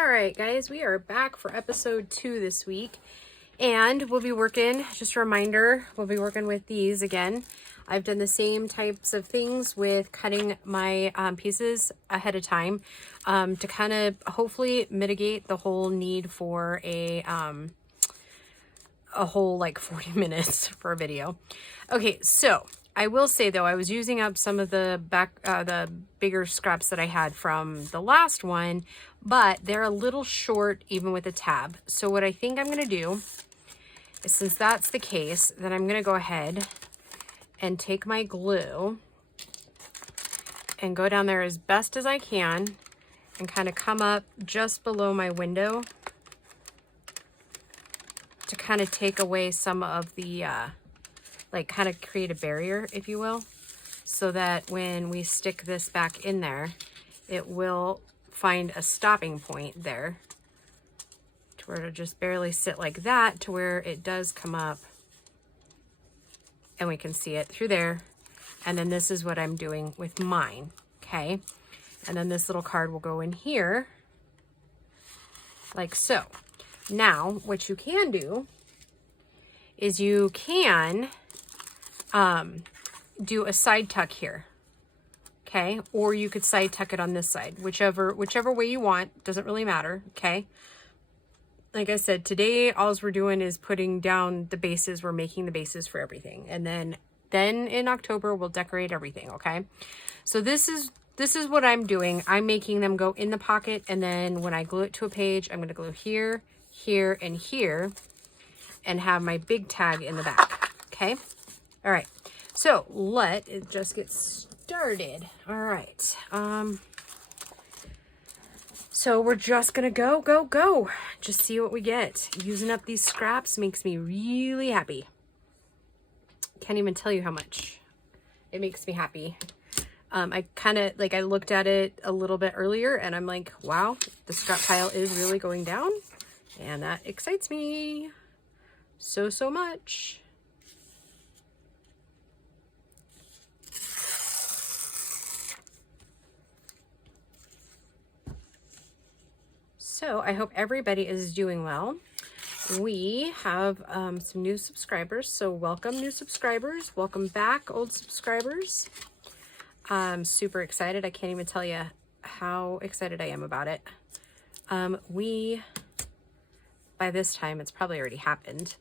All right, guys, we are back for episode 2 this week, and we'll be working, just a reminder, we'll be working with these again. I've done the same types of things with cutting my pieces ahead of time to kind of hopefully mitigate the whole need for a whole like 40 minutes for a video. Okay, so I will say though, I was using up some of the the bigger scraps that I had from the last one, but they're a little short even with a tab. So what I think I'm going to do is, since that's the case, then I'm going to go ahead and take my glue and go down there as best as I can and kind of come up just below my window to kind of take away some of the like kind of create a barrier, if you will, so that when we stick this back in there, it will find a stopping point there to where it'll just barely sit like that, to where it does come up and we can see it through there. And then this is what I'm doing with mine, okay? And then this little card will go in here like so. Now, what you can do is you can do a side tuck here, okay? Or you could side tuck it on this side, whichever way you want, doesn't really matter, okay? Like I said, today all we're doing is putting down the bases. We're making the bases for everything, and then in October we'll decorate everything, okay? So this is what I'm doing. I'm making them go in the pocket, and then when I glue it to a page, I'm going to glue here, here, and here, and have my big tag in the back, okay? All right, so let it just get started. All right, so we're just gonna go, just see what we get. Using up these scraps makes me really happy. Can't even tell you how much it makes me happy. I kind of, like, I looked at it a little bit earlier and I'm like, wow, the scrap pile is really going down, and that excites me so much. So I hope everybody is doing well. We have some new subscribers, so welcome new subscribers. Welcome back, old subscribers. I'm super excited. I can't even tell you how excited I am about it. By this time, it's probably already happened.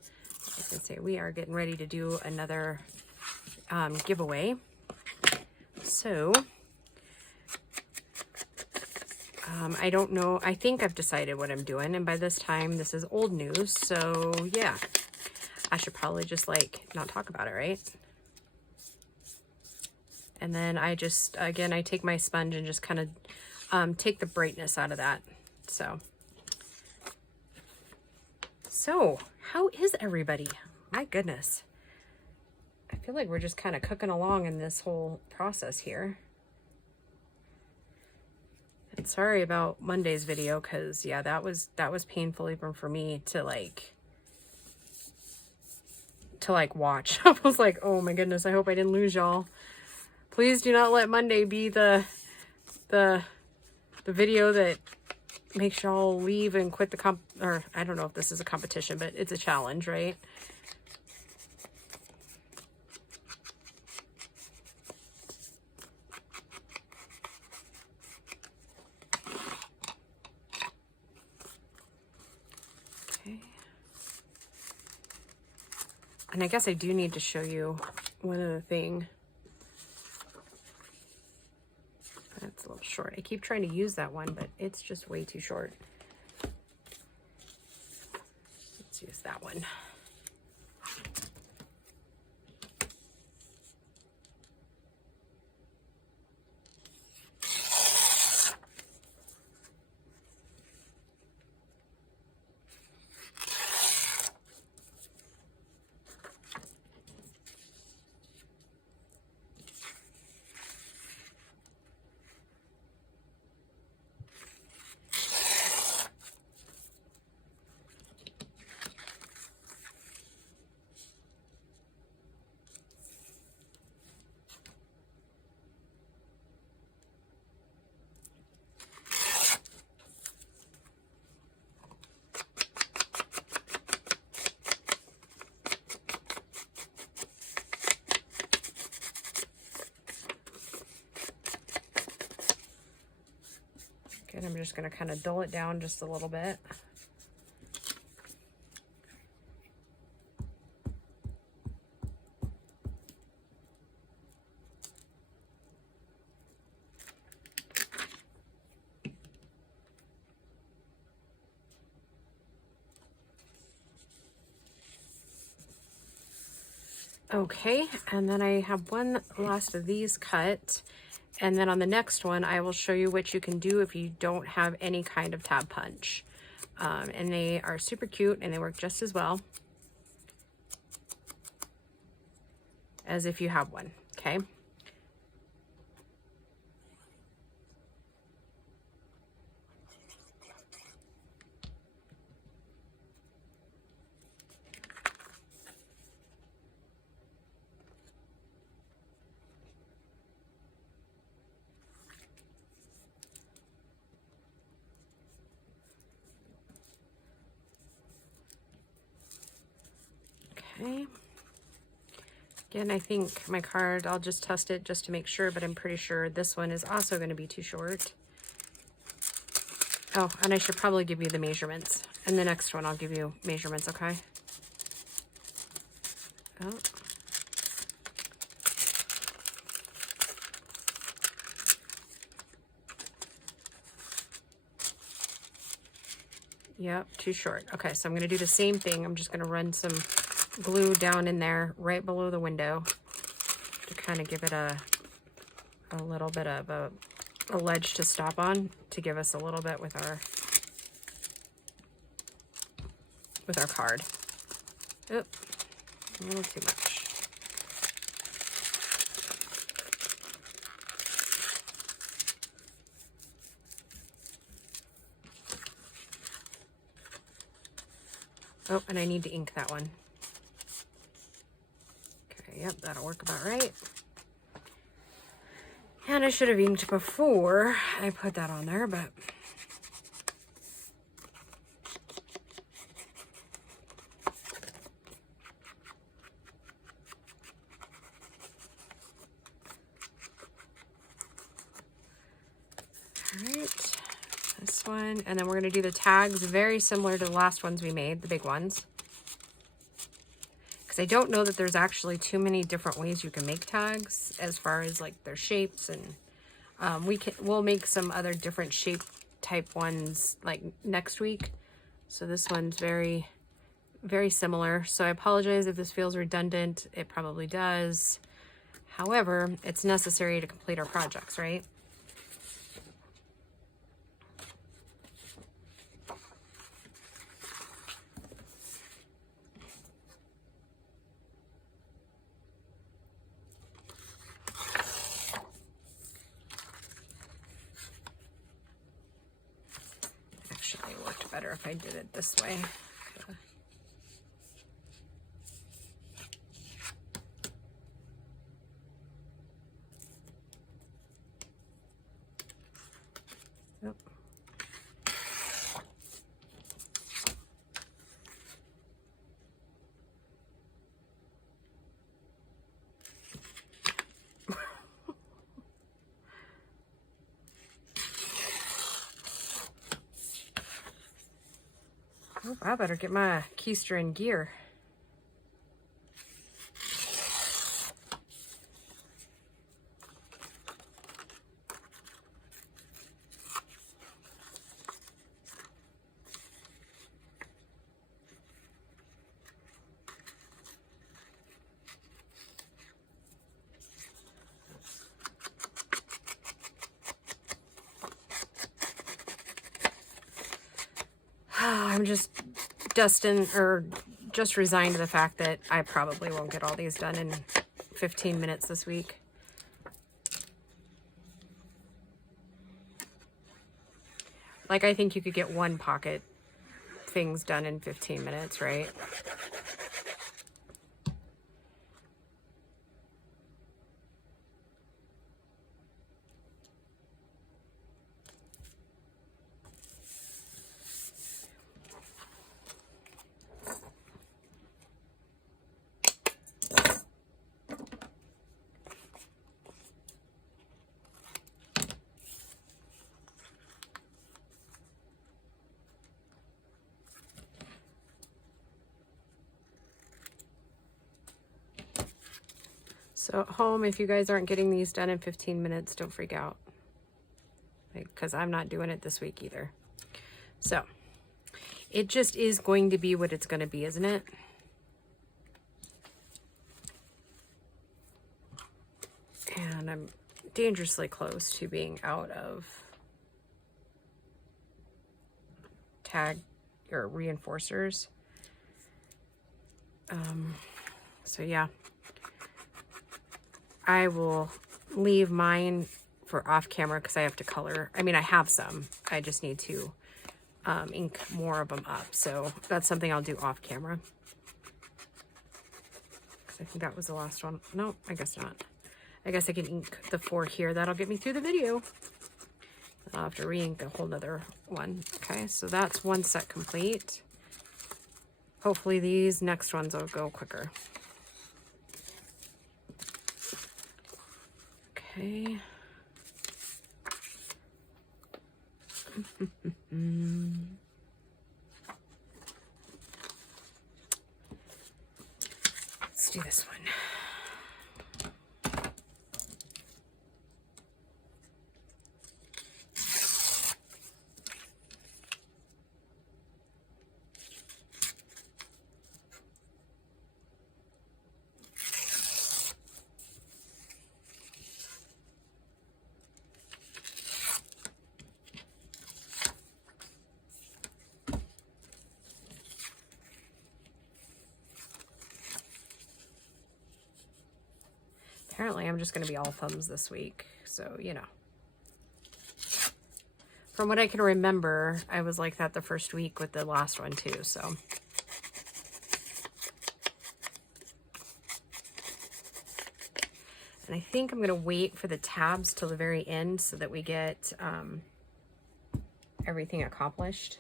I can say we are getting ready to do another giveaway. So I don't know. I think I've decided what I'm doing, and by this time, this is old news. So yeah, I should probably just like not talk about it, right? And then I just, again, I take my sponge and just kind of take the brightness out of that. So how is everybody? My goodness. I feel like we're just kind of cooking along in this whole process here. And sorry about Monday's video, because yeah, that was painful even for me to like watch. I was like, oh my goodness, I hope I didn't lose y'all. Please do not let Monday be the video that makes y'all leave and quit the or I don't know if this is a competition, but it's a challenge, right? And I guess I do need to show you one other thing. That's a little short. I keep trying to use that one, but it's just way too short. Let's use that one. just going to kind of dull it down just a little bit. Okay, and then I have one last of these cut, and then on the next one I will show you what you can do if you don't have any kind of tab punch. And they are super cute and they work just as well as if you have one, okay? Okay. Again, I think my card, I'll just test it just to make sure, but I'm pretty sure this one is also going to be too short. Oh, and I should probably give you the measurements. And the next one, I'll give you measurements, okay? Oh. Yep, too short. Okay, so I'm going to do the same thing. I'm just going to run some glue down in there right below the window to kind of give it a little bit of a ledge to stop on, to give us a little bit with our card. Oop, a little too much. Oh, and I need to ink that one. Okay, yep, that'll work about right. And I should have inked before I put that on there, but all right, this one, and then we're going to do the tags very similar to the last ones we made, the big ones. I don't know that there's actually too many different ways you can make tags as far as like their shapes, and we'll make some other different shape type ones like next week. So this one's very, very similar. So I apologize if this feels redundant. It probably does. However, it's necessary to complete our projects, right? Better if I did it this way. Yep. Oh, I better get my keister in gear. I'm just just resigned to the fact that I probably won't get all these done in 15 minutes this week. Like, I think you could get one pocket things done in 15 minutes, right? So at home, if you guys aren't getting these done in 15 minutes, don't freak out. Because I'm not doing it this week either. So it just is going to be what it's going to be, isn't it? And I'm dangerously close to being out of tag or reinforcers. So yeah, I will leave mine for off camera because I have to color. I mean, I have some. I just need to ink more of them up. So that's something I'll do off camera. Because I think that was the last one. No, I guess not. I guess I can ink the 4 here. That'll get me through the video. I'll have to re-ink a whole nother one. Okay, so that's one set complete. Hopefully these next ones will go quicker. Okay. Let's do this one. Apparently, I'm just going to be all thumbs this week. So, you know. From what I can remember, I was like that the first week with the last one too, so. And I think I'm going to wait for the tabs till the very end so that we get everything accomplished.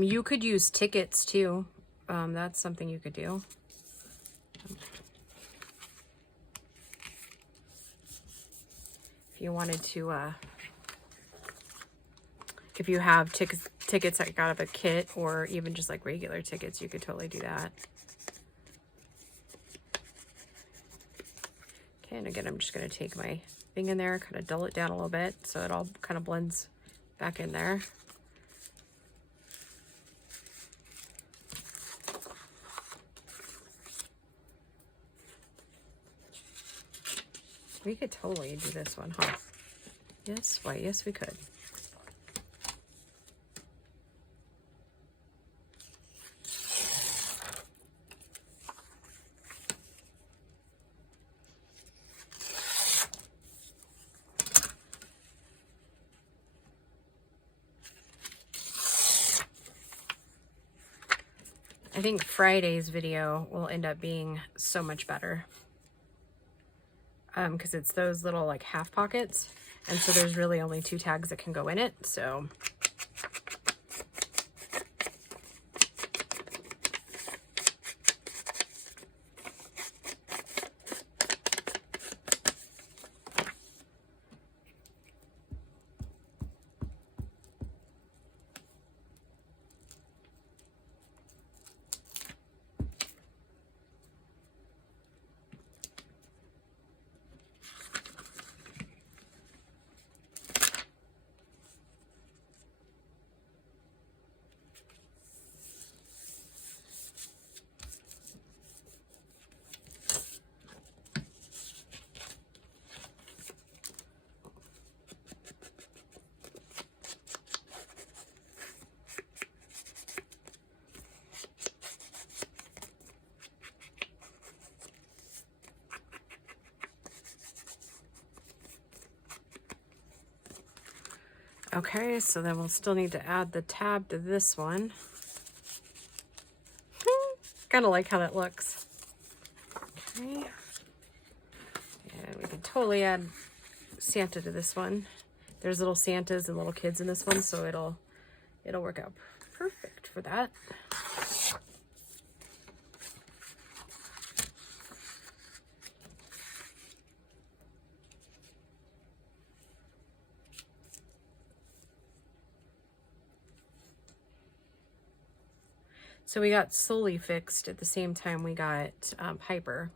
You could use tickets too. That's something you could do. If you wanted to, if you have tickets that got out of a kit or even just like regular tickets, you could totally do that. Okay, and again, I'm just going to take my thing in there, kind of dull it down a little bit so it all kind of blends back in there. We could totally do this one, huh? Yes, why, yes, we could. I think Friday's video will end up being so much better. Because it's those little like half pockets, and so there's really only 2 tags that can go in it, so okay, so then we'll still need to add the tab to this one. Kind of like how that looks. Okay. And we can totally add Santa to this one. There's little Santas and little kids in this one, so it'll work out perfect for that. So we got Sully fixed at the same time we got Piper.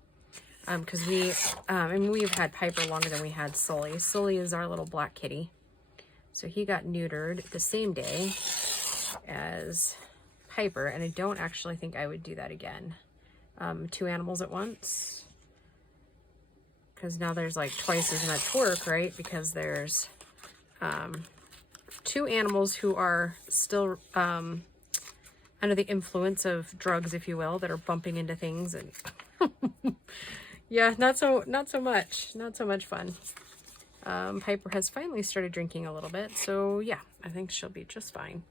Because we've had Piper longer than we had Sully. Sully is our little black kitty. So he got neutered the same day as Piper, and I don't actually think I would do that again. 2 animals at once. Because now there's like twice as much work, right? Because there's 2 animals who are still under the influence of drugs, if you will, that are bumping into things, and yeah, not so much fun. Piper has finally started drinking a little bit, so yeah, I think she'll be just fine.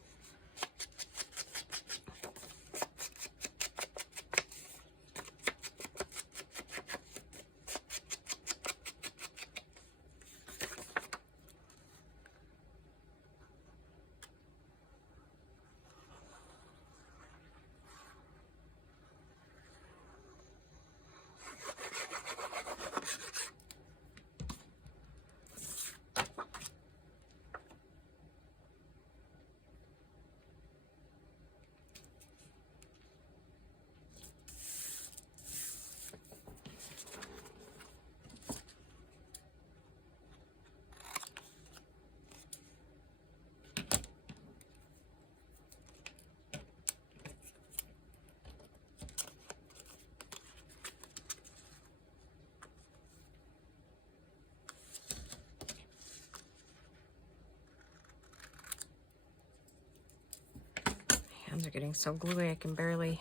Hands are getting so gluey I can barely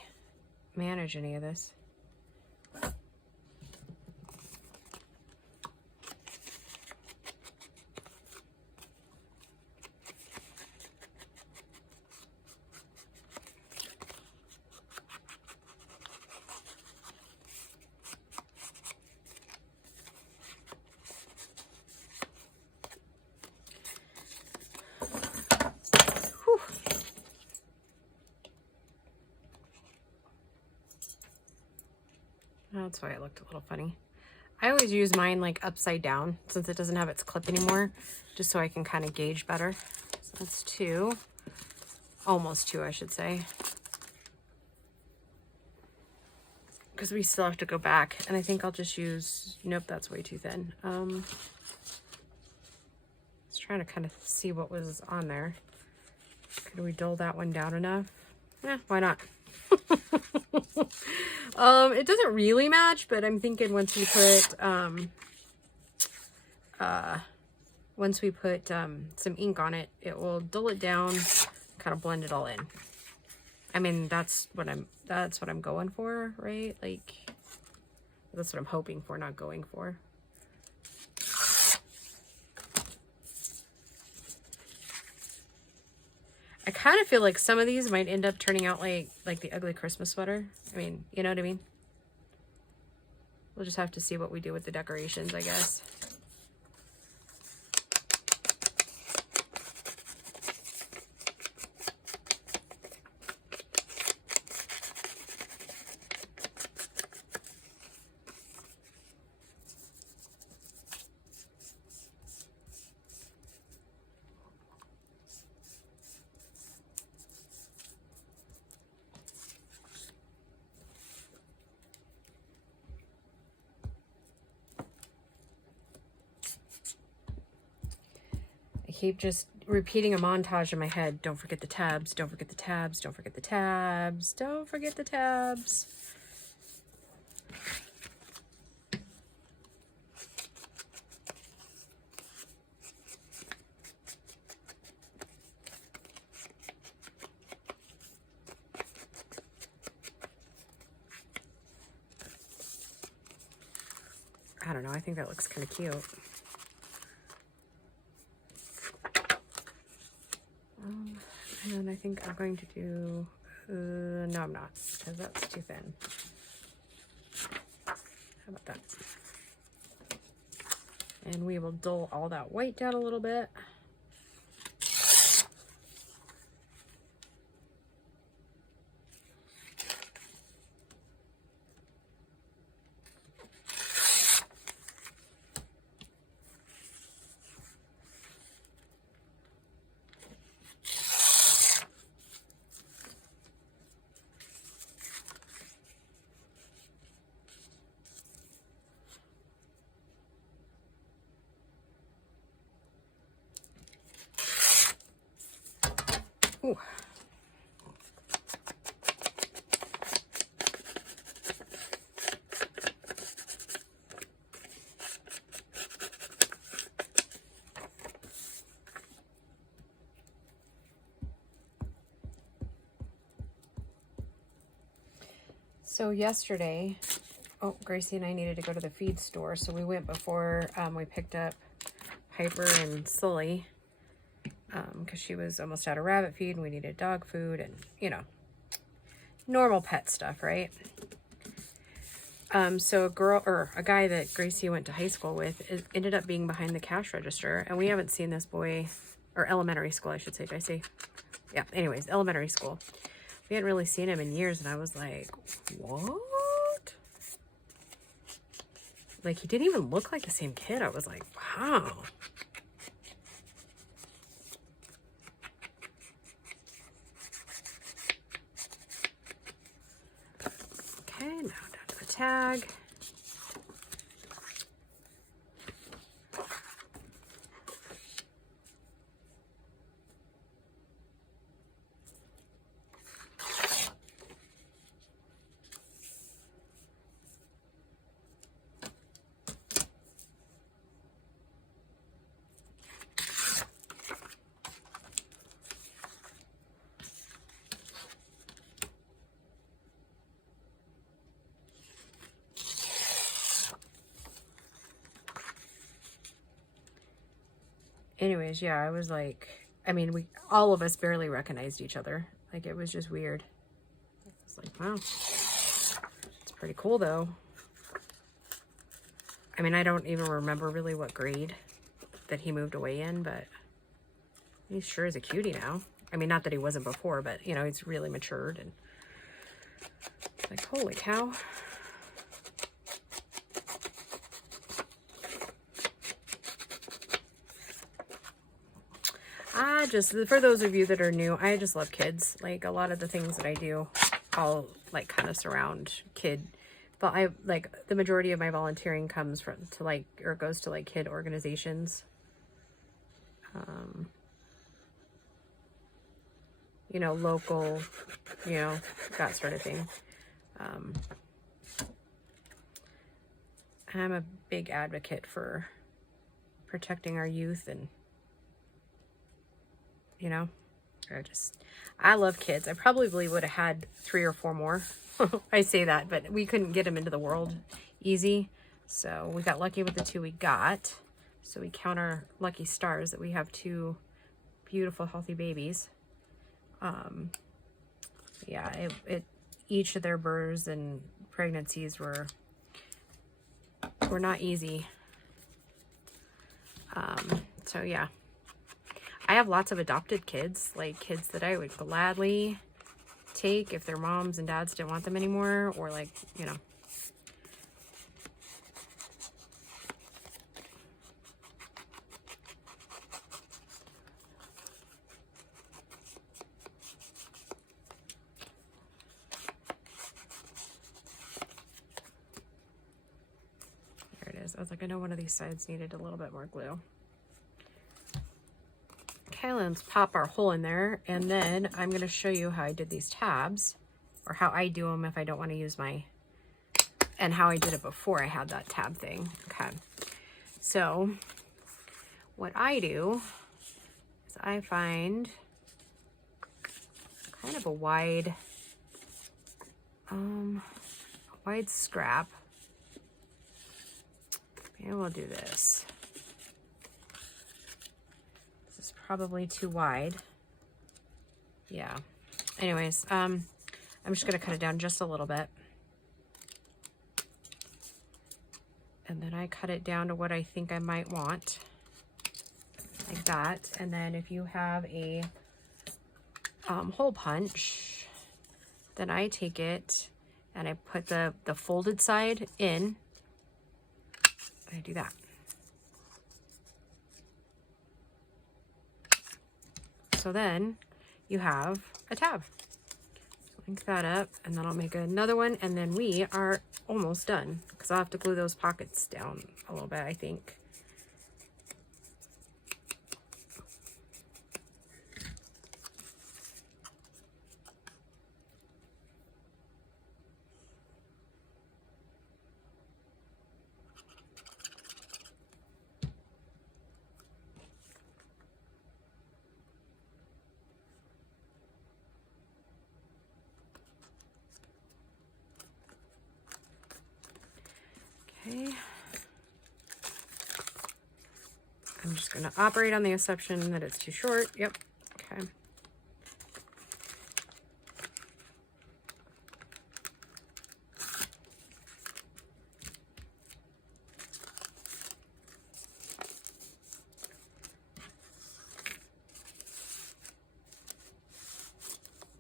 manage any of this. That's why it looked a little funny. I always use mine like upside down since it doesn't have its clip anymore, just so I can kind of gauge better. So that's 2, almost 2, I should say. Because we still have to go back, and I think I'll just use, nope, that's way too thin. I was trying to kind of see what was on there. Could we dull that one down enough? Yeah, why not? It doesn't really match, but I'm thinking once we put some ink on it, it will dull it down, kind of blend it all in. I mean, that's what I'm going for, right? Like, that's what I'm hoping for, not going for. I kind of feel like some of these might end up turning out like the ugly Christmas sweater. I mean, you know what I mean? We'll just have to see what we do with the decorations, I guess. Keep just repeating a montage in my head. Don't forget the tabs, don't forget the tabs, don't forget the tabs, don't forget the tabs. I don't know, I think that looks kind of cute. And I think I'm going to do, no I'm not, because that's too thin. How about that? And we will dull all that white down a little bit. Ooh. So yesterday, oh, Gracie and I needed to go to the feed store, so we went before we picked up Piper and Sully, because she was almost out of rabbit feed and we needed dog food and, you know, normal pet stuff, right? So a guy that Gracie went to high school with ended up being behind the cash register, and we haven't seen this boy, or elementary school, I should say. Did I say? Yeah, anyways, elementary school. We hadn't really seen him in years, and I was like, what? Like, he didn't even look like the same kid. I was like, wow. Okay, now down to the tag. Anyways, yeah, I was like, I mean, all of us barely recognized each other. Like, it was just weird. I was like, wow, it's pretty cool though. I mean, I don't even remember really what grade that he moved away in, but he sure is a cutie now. I mean, not that he wasn't before, but you know, he's really matured, and it's like, holy cow. For those of you that are new, I just love kids. Like, a lot of the things that I do all like kind of surround kid, but I like the majority of my volunteering comes goes to like kid organizations, you know, local, you know, that sort of thing. I'm a big advocate for protecting our youth, and you know, I love kids. I probably would have had 3 or 4 more. I say that, but we couldn't get them into the world easy. So we got lucky with the 2 we got. So we count our lucky stars that we have 2 beautiful, healthy babies. Yeah, each of their births and pregnancies were not easy. So yeah. I have lots of adopted kids, like kids that I would gladly take if their moms and dads didn't want them anymore, or like, you know. There it is. I was like, I know one of these sides needed a little bit more glue. Okay, let's pop our hole in there, and then I'm going to show you how I did these tabs, or how I do them if I don't want to use and how I did it before I had that tab thing. Okay, so what I do is I find kind of a wide scrap. Maybe we'll do this. Probably too wide. Yeah. Anyways, I'm just going to cut it down just a little bit. And then I cut it down to what I think I might want. Like that. And then if you have a hole punch, then I take it and I put the folded side in. And I do that. So then you have a tab. Link that up, and then I'll make another one, and then we are almost done, because I'll have to glue those pockets down a little bit, I think. Okay. I'm just going to operate on the assumption that it's too short. Yep. Okay.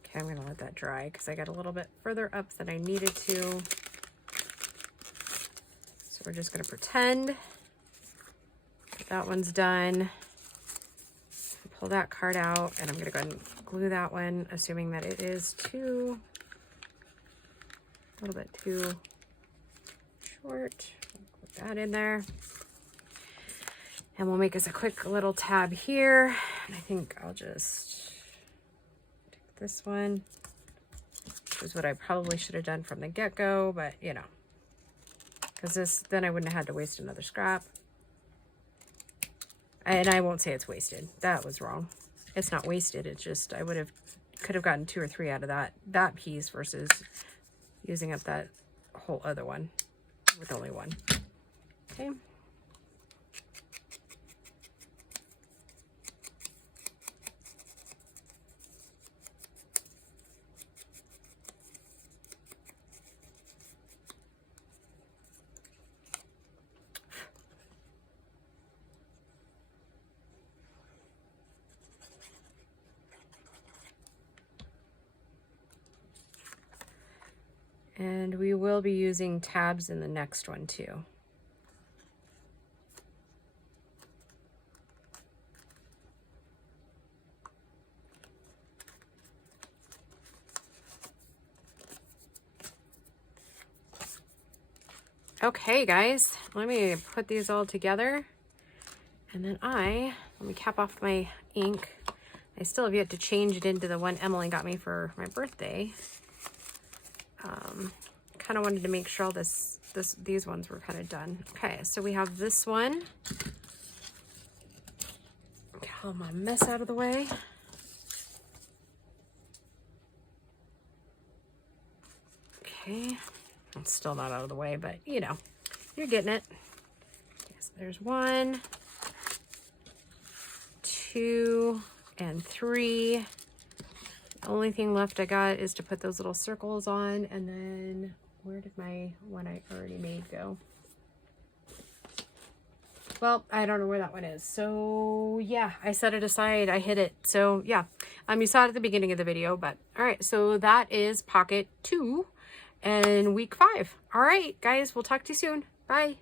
Okay, I'm going to let that dry because I got a little bit further up than I needed to. So we're just going to pretend that one's done. Pull that card out, and I'm going to go ahead and glue that one, assuming that it is a little bit too short. Put that in there. And we'll make us a quick little tab here. And I think I'll just take this one, which is what I probably should have done from the get-go, but you know, because then I wouldn't have had to waste another scrap. And I won't say it's wasted. That was wrong. It's not wasted. It's just I could have gotten 2 or 3 out of that piece versus using up that whole other one with only one. Okay. And we will be using tabs in the next one too. Okay guys, let me put these all together, and then let me cap off my ink. I still have yet to change it into the one Emily got me for my birthday. Kind of wanted to make sure all these ones were kind of done. Okay, so we have this one. Get all my mess out of the way. Okay, it's still not out of the way, but you know, you're getting it. Okay, so there's 1, 2, and 3. The only thing left I got is to put those little circles on, and then where did my one I already made go? Well, I don't know where that one is. So yeah, I set it aside, I hid it. So yeah, you saw it at the beginning of the video, but all right, so that is pocket 2 and week 5. All right, guys, we'll talk to you soon. Bye.